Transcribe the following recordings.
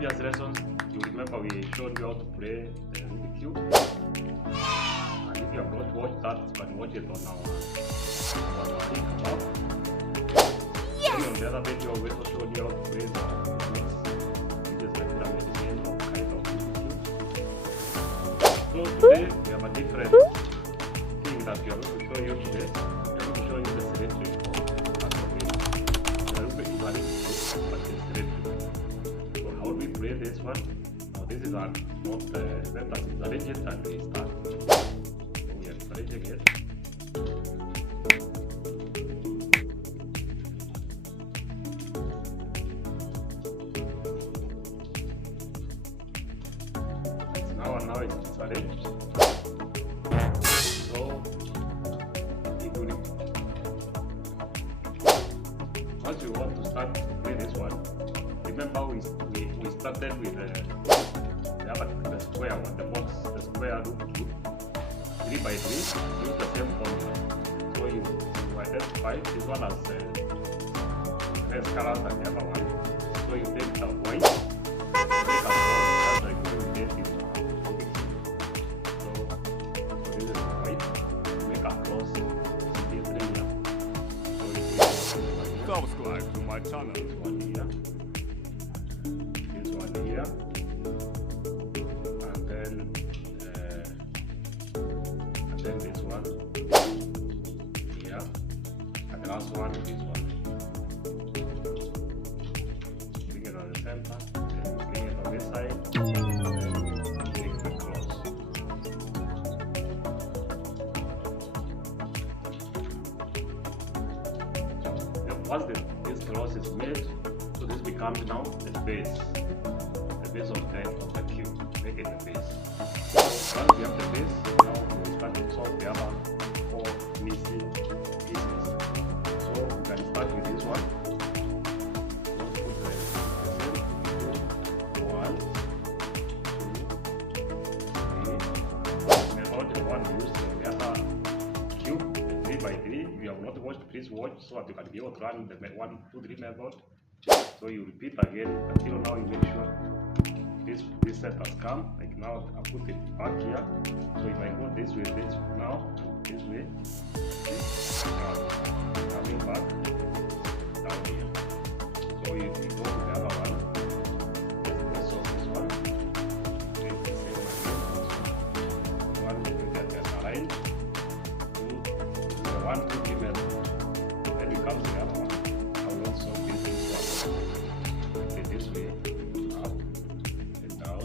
previous lessons, you remember we showed you how to play the Rubik Cube. And if you have not watched that, you can watch it on our link above. Yes! On the other video, we also showed you how to play the mix, which is the pyramid game of kind of Rubik Cube. So today, we have a different thing that we are going to show you today. We are going to show you the cylindrical. The Rubik is a Rubik Cube, but it's cylindrical. So how do we play this one? Now this is not let us arrange it and we start. So we are arranging it. Now it's arranged. So once you want to start to play this one, remember we started with the square one, the box, the square Rubik cube, 3 by 3. Use the same formula. So you identify this one as less color than the other one. So you take the white, make a cross, like you did in Rubik cube. So this is the white, make a cross in this area. So you subscribe to my channel. This one here. This one here, and then this one here, and the last one is this one. Bring it on the center, then bring it on this side, and bring it close. Once this cross is made, so this becomes now the base of the cube. Make it the base. So once we have the base, now we start to solve the other 4 missing pieces. So we can start with this one. Let's put the same. 1, 2, 3. Method the one we used on the other cube, the 3 by 3. If you have not watched, please watch so that you can be able to run the 1, 2, 3 method. So you repeat again until now you make sure this set has come. Like now I put it back here. So if I go this way, this way, coming back down here. So you go to the other one. Let's solve this one. Make the same again. One will get aligned to the 1, 2, 3 method. Then you come to the other one. I will also solve this one. Okay, this way, up and down.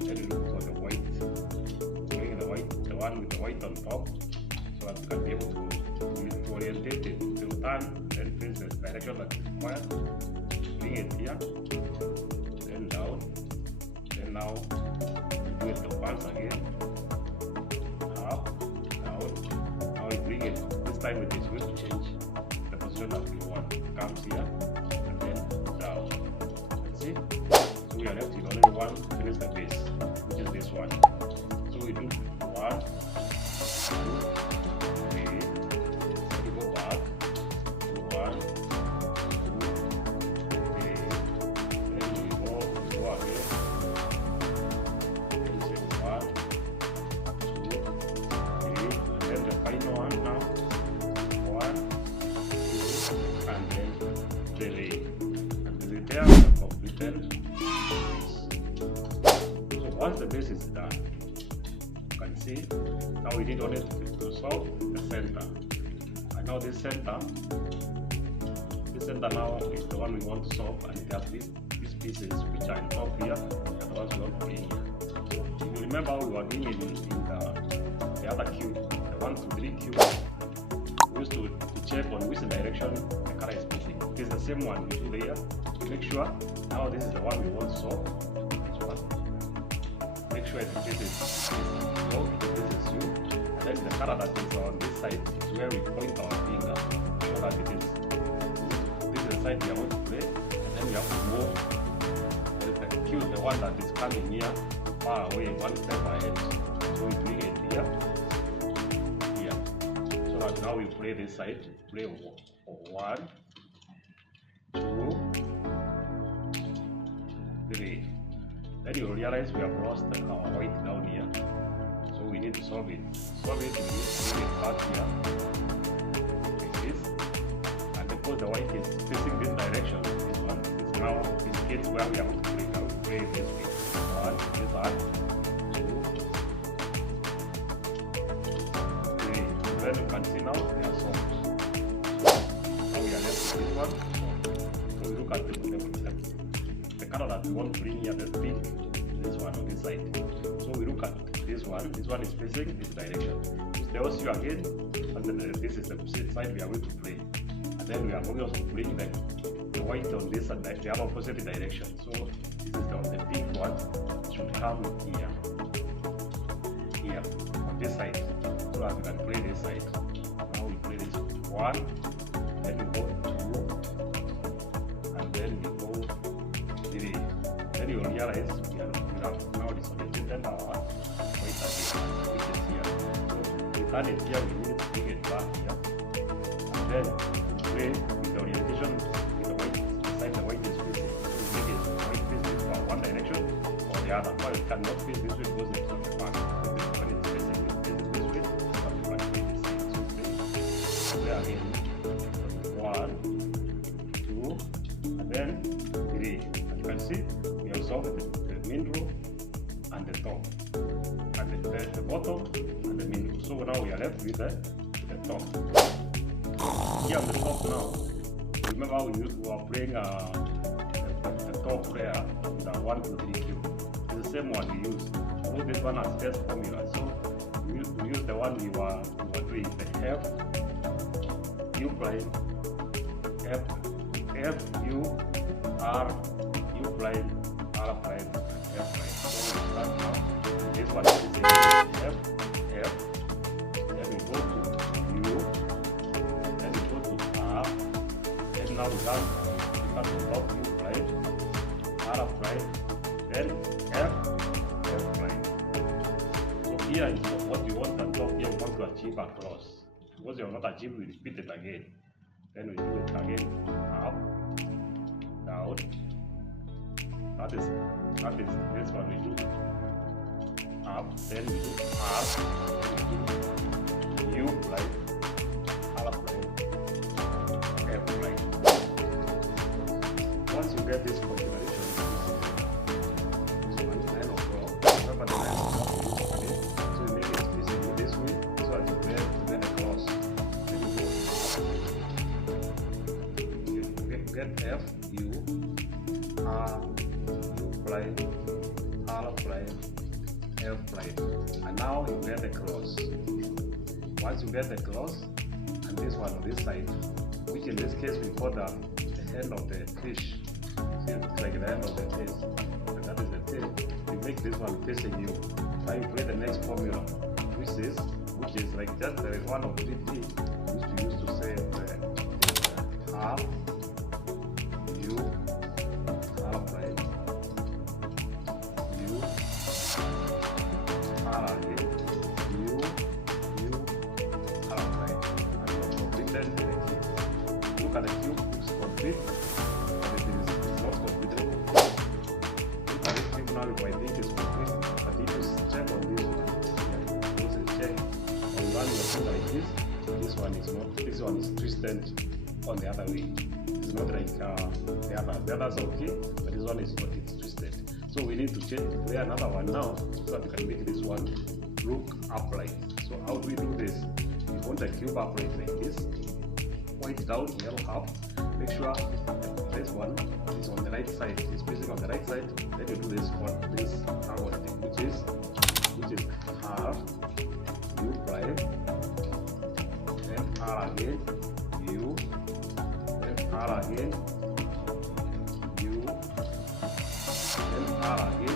Then you look for the white, doing the one with the white on top, so that you can be able to orientate it to turn and face the direction that is required. Bring it here, then down, then now do it the pulse again, up, down. Now you bring it. This time it is going to change the position that you want. It comes here and then down. See? So we are left with only one to finish the base, which is this one. So we do 1, 2, 3. We go back to 1, 2, 3. Then we go again. Then we say 1, 2, 3. And then the final one now. 1, 2, and then 3. And the repair is completed. So once the base is done, you can see now we need only to solve the center. And now this center now is the one we want to solve, and it has these pieces which are on top here, and the ones we want to play here. So if you remember, we were doing it in the other cube, the 1 to 3 cube. We used to check on which direction the color is missing. It is the same one we do here. Make sure now this is the one we want to solve. This one. Make sure it faces so it faces you. And then the color that is on this side is where we point our finger so that it is. This is the side we are going to play, and then we have to move the cube, the one that is coming here, far away, one step ahead. So we bring it here. So that now we play this side. Play 1, 2, 3. Then you realize we have lost our white down here. So we need to solve it. Solve it, we need to bring it back here, like this. And because the white is facing this direction, this one is now indicates where we are going to bring out. Play this way. One, this one, two, three. Then you can see now they are solved. Now we are left with this one. So we look at the color that we want to bring here, the pink, this one on this side. So we look at this one is facing this direction. It tells you again, and then this is the side we are going to play. And then we are going to bring the white on this side, the other opposite direction. So this is the pink one should come here, on this side, so that we can play this side. Now we play this one, then we go two, and then we go three. Then you realize we have now disconnected our white again, which is here. So we turn it here, we need to bring it back here. And then we play with the orientation with the white side the white is facing. So we make it the white faces from one direction or the other. But it cannot face this way because it's on the back. So when it's facing this way, but we can play this side. So play again. One, two, and then three. And you can see we have solved the main row and the top, and the bottom and the middle. So now we are left with the top. Here on the top now, remember we were playing the top there, the 1, 2, 3 cube. It's the same one we use. So this one has test formula. So we use the one we were doing, the F, U prime, F, U, R, U prime, R prime, F prime. So we start now. This one is F, then we go to U, then we go to R, then now we have to top U prime, R prime, then F prime. So here is what we want at top, here we want to achieve across. Because you have not achieved, we repeat it again. Then we do it again, up, down. That is this one we do up, then we do up, then we do U prime, R prime, F prime. Once you get this configuration, this is the line of draw. Remember the line of draw, okay? So you make it facing this way, so that you get a cross. Then you go get F, U, R, U prime, R prime, F prime, and now you get the cross. Once you get the cross, and this one on this side, which in this case we call the end of the fish. See, it's like the end of the tail, and that is the tail. You make this one facing you. Now you play the next formula, which is like just there is one of the things we used to say R, U, R prime, U, R again, U, R prime, and you have completed the cube. Look at the cube, it's complete, but it is not completed. Look at the cube now, if I think it's complete, but if you check on this one, yeah, close and check. On one you see like this one is not, this one is twisted on the other way. It's not like the other. The others are okay, but this one is not, it's twisted. So we need to play another one now so that we can make this one look upright. So how do we do this? We want the cube upright like this. White down, yellow up. Make sure this one is on the right side. It's facing on the right side. Then you do this for this harmony thing, which is R, U prime, then R again, U, then R again, U, then R again,